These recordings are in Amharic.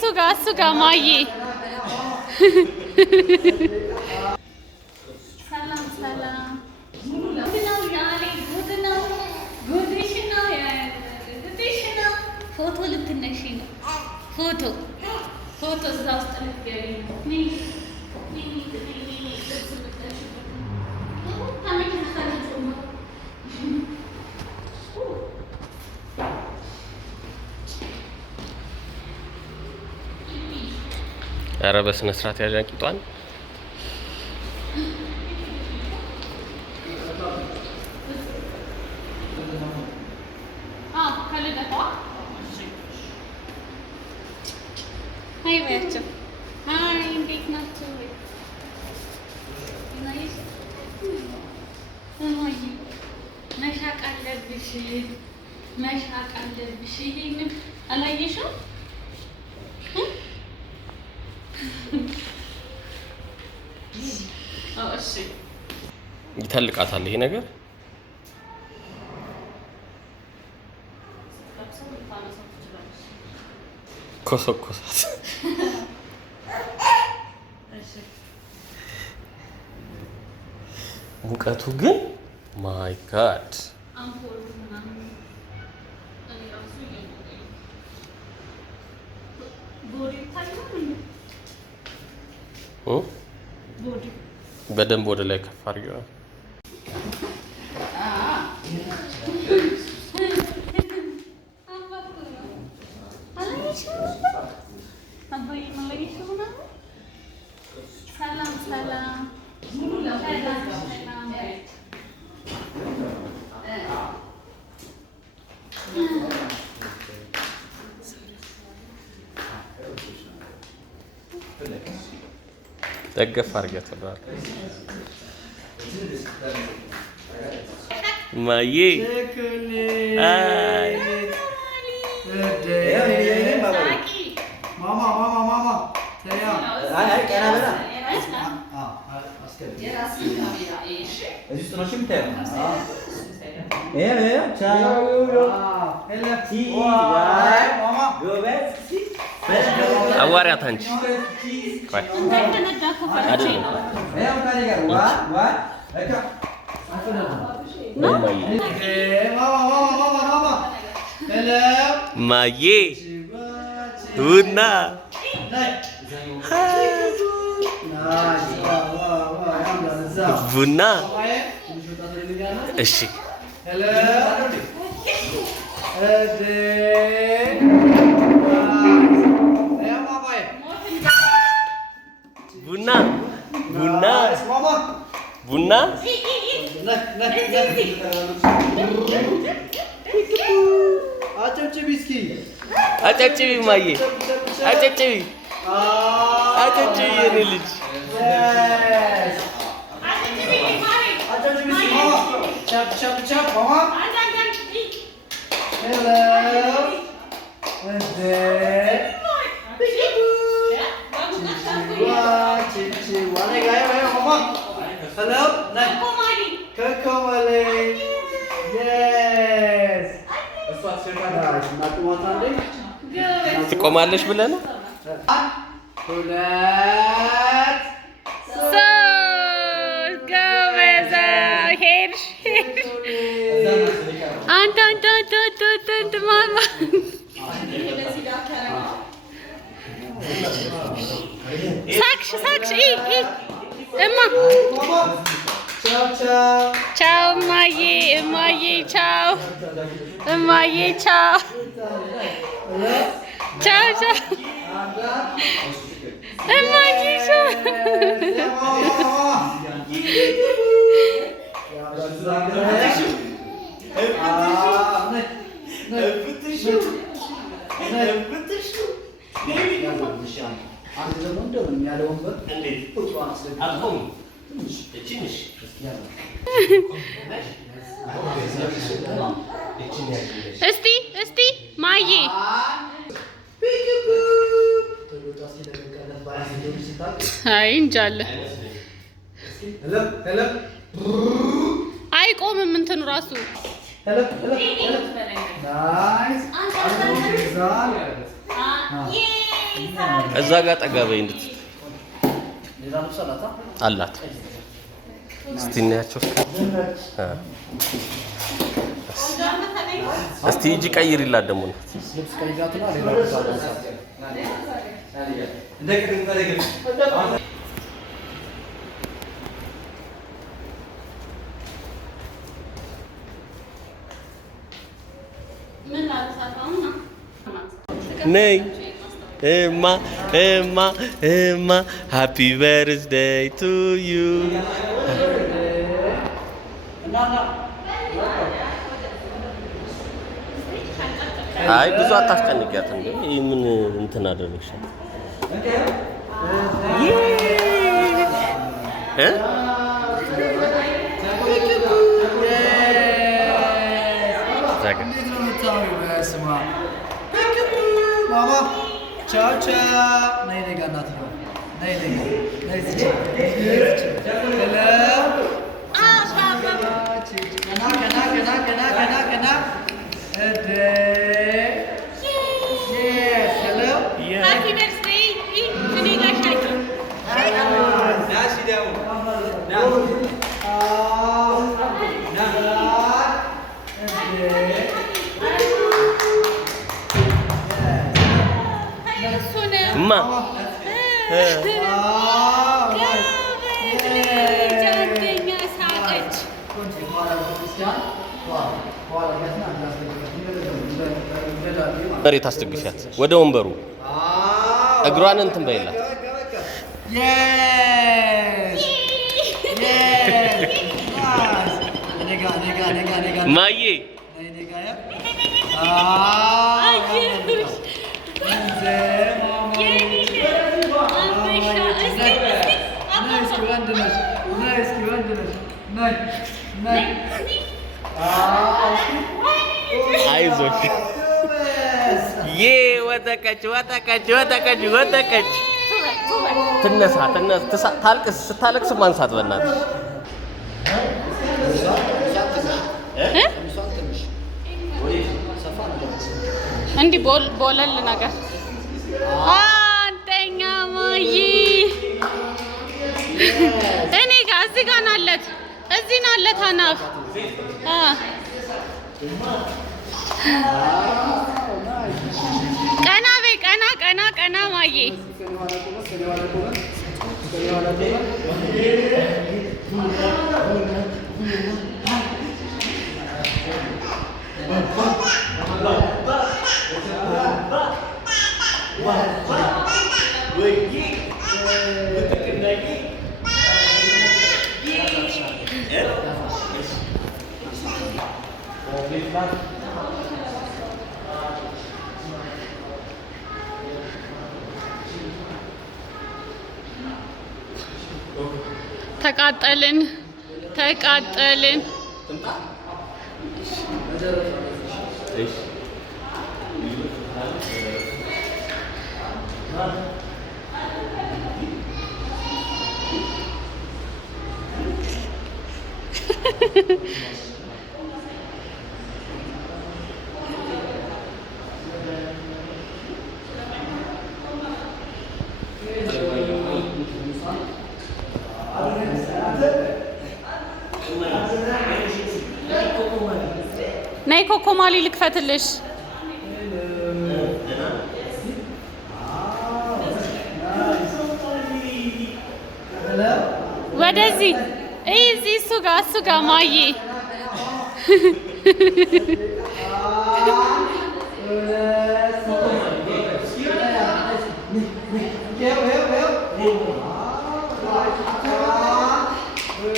እሱ ጋ ማዬ ሰላም ሰላም ፎቶ ልትነሺ ነው ፎቶ እዛ ውስጥ ልትገቢ ነው ኧረ በስነ ስርዓት ያዣን ቂጧን ሀይ በያቸው ሀይ እንዴት ናቸው መሻቅ አለብሽ ይሄንን አላየሽም እሺ ይተልቃታል ይሄ ነገር ኮሶኮሳት ሙቀቱ ግን ማይ ጋድ በደንብ ወደ ላይ ከፍ አድርገዋል። ሰላም ሰላም ደገፍ አድርገህ ትበላለህ ማዬ አይ ማማ አይ ቀና በላ እዚህ ውስጥ ነው የምታየው አዋሪያት አንቺ ማዬ ቡና ቡና እሺ ቡና አጨብጭቢ ማዬ አጨብጭቢ የኔ ልጅ ትቆማለሽ ብለህ ነው? ሁለት ሶስት ጎበዝ ሄድሽ አንተ ማማ ሳክሽ እማ ቻው እማዬ ቻው እማዬ ቻው እማዬ ቻው እስቲ ማዬ አይ እንጃለ አይቆምም እንትኑ ራሱ እዛ ጋር ጠጋ በይ እንድት አላት። እስቲ እናያቸው። እስቲ ሂጂ ቀይሪላት ደግሞ ነይ Emma, happy birthday to you. አይ ብዙ አታስጨንቂያት እንዴ! ምን እንትን አደረግሻት? Ciao ciao. नहीं देगा ना तो नहीं देगा नहीं देगा hello kena yes hello happy birthday ini ga shaki na shi da mu Ma. መሬት አስደግፊያት ወደ ወንበሩ እግሯን እንትን በይላት። ማዬ አይዞሽ ወደቀች ትነሳ ታልቅስ ስታለቅስ ማንሳት በእናትሽ እንዲህ ቦለል ነገር አንደኛ ማይ እኔ ጋር እዚህ ጋር ናለት እዚህ ናለት አናፍ ቀና በይ ቀና ማዬ ተቃጠልን ነይ ኮኮማሊ ልክፈትልሽ ወደዚህ እዚህ እሱ ጋር ማዬ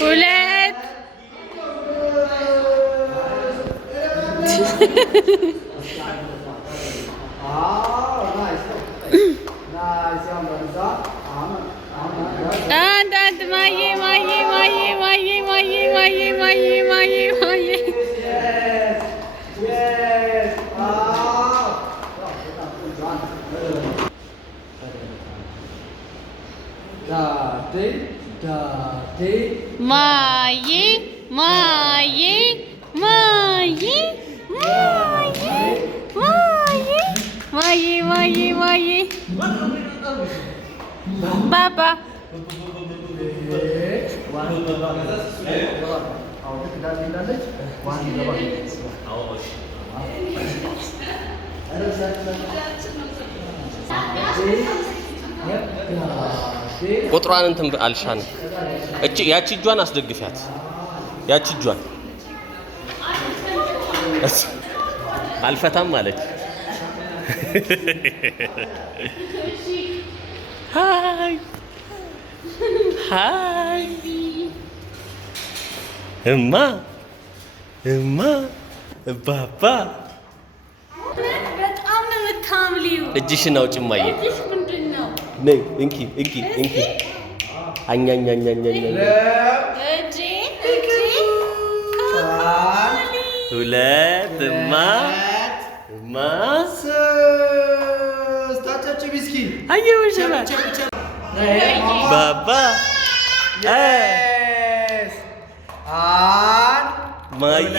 ሁለት አንድ ማዬ ማዬ ባባ ቁጥሯን እንትን አልሻነ እቺ ያቺ እጇን አስደግፊያት ያቺ እጇን አልፈታም ማለት ሃይ ሃይ እማ ባባ በጣም ነው የምታምሊው። እጅሽን አውጪ እማዬ። እጅሽ ምንድን ነው? ነይ እንኪ አኛኛኛኛኛ ሁለት እማ አየሁሽ ባባ ማዬ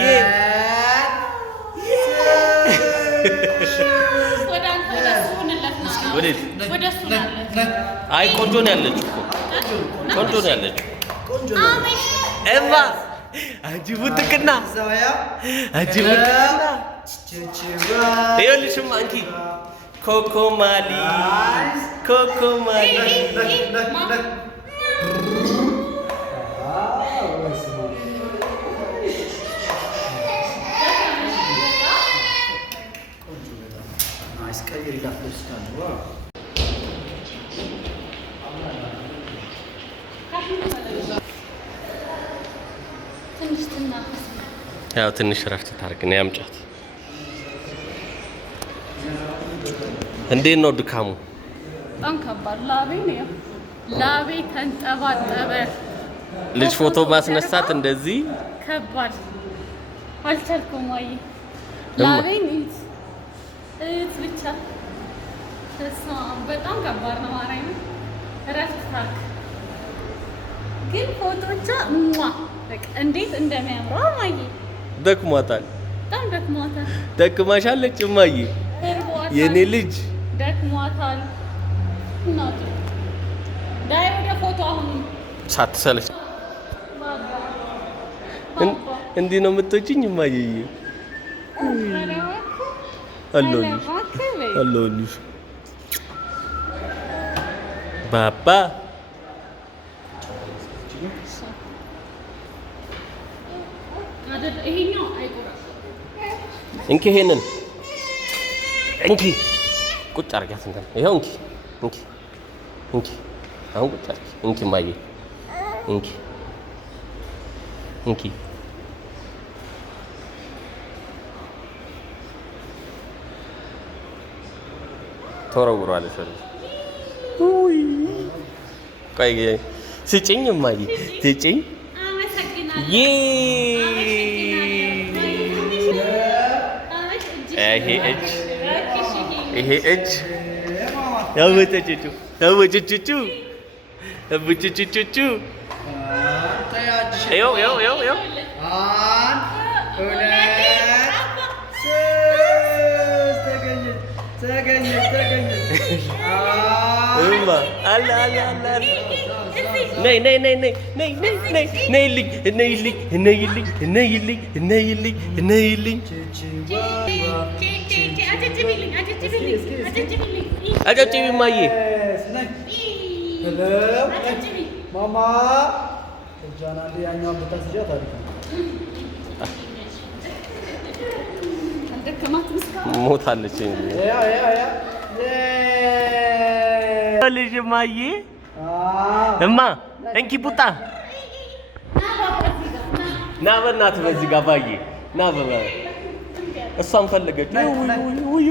አይ ቆንጆ ነው ያለችው እኮ ቆንጆ ነው ያለችው እማ አንቺ ቡጥቅና ይኸውልሽማ እንኪ ኮኮ ማሊ ያው ትንሽ እረፍት ታርግ ነው ያምጫት። እንዴት ነው ድካሙ? በጣም ከባድ ላቤ ተንጠባጠበ። ልጅ ፎቶ ማስነሳት እንደዚህ ከባድ አልቻልኩም። አይ ላቤን እት ብቻ በጣም ከባድ ነው። ማርያም እረፍት ታርግ። ግን ፎቶቿ በቃ እንዴት እንደሚያምሩ እማዬ ደክሟታል። በጣም ደክሟታል። ደክማሻለች እማዬ የኔ ልጅ ደክሟታል። እናቱ ዳይ ወደ ፎቶ አሁን ሳትሰለች እንዲህ ነው የምትወጪኝ እማዬ? አለሁልሽ ባባ እንኪ ይሄንን እንኪ ቁጭ አድርጊያት እንትን ይኸው እንኪ አሁን ቁጭ አድርጊ እንኪ እማዬ እንኪ ተወረውሯለች ወደ ቆይ ስጭኝ እማዬ ስጭኝ ይሄ እጅ ያወጣችው ይኸው ነይልኝ አጨብጭቢ እማዬ ማማ እጃና ያኛውን ብታስጃት አሪፍ ነው። ሞታለች ልጅ እማዬ እማ እንኪ ቡጣ ና በእናትህ በዚህ ጋር ባዬ ና እሷን ፈለገች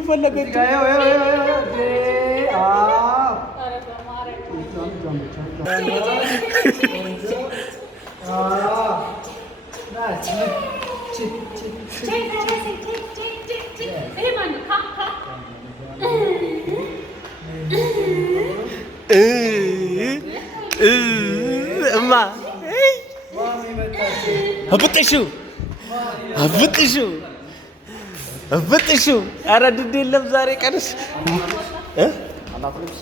ፈለገች እማ አበጥሽው ኧረ ድድ የለም ዛሬ ቀንስ እናት ልብስ